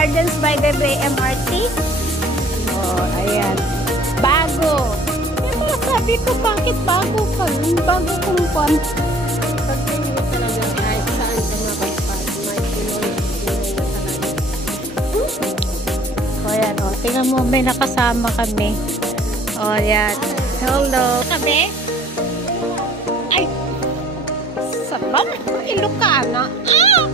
Gardens by the Bay MRT. Oh, ayan. Bago. Kaya sabi ko, bakit bago pa? Bago kong kwan. Pag hindi talaga kahit saan ka mapagpag, may Pinoy na talaga. O, ayan, o. Tingnan mo, may nakasama kami. O, ayan. Hello. Sabi? Ay! Sabang? Ilocana. Ah!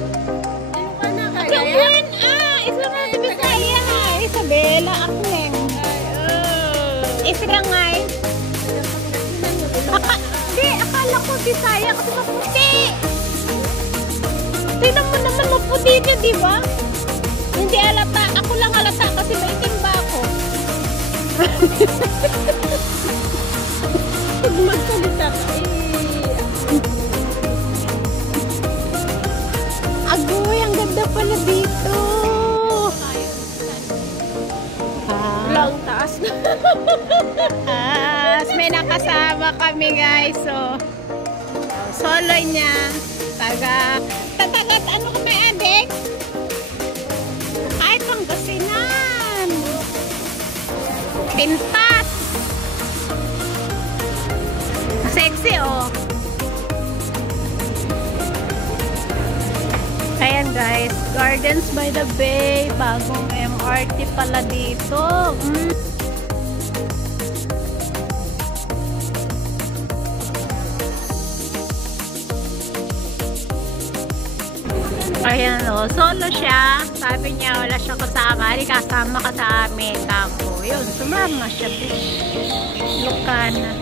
Ilocana ka, Gawin! Ah! Isa nga sa Bisaya. Isabela, Akneng. Israngay. Di, akala ko Bisaya kasi maputi. Tingnan mo naman maputi niya, di ba? Hindi alata. Ako lang alata kasi maitim ba ako? Pag magsalita ka, Agoy, ang ganda pala dito. lang taas na. May nakasama kami guys. So, solo niya. Taga, ano kami adik? Ay, Pangasinan. Pintas. Sexy oh. Ayan guys, Gardens by the Bay, bagong MRT pala dito. Ayan o, solo siya. Sabi niya wala siya kasama. Hindi kasama ka sa amin. Tako, yun, sumama siya. Lucana.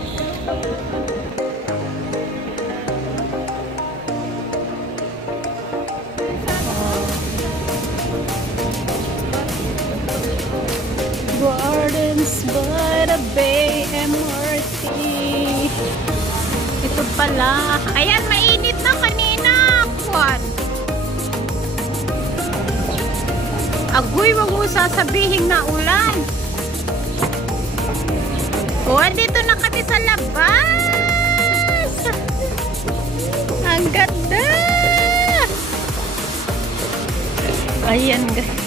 Gardens by the Bay MRT. Ito pala. Ayan, mainit na kanina. Kwan. Agoy, wag mo sasabihin na ulan. O, dito na kami sa labas. Ang ganda. Ayan, guys.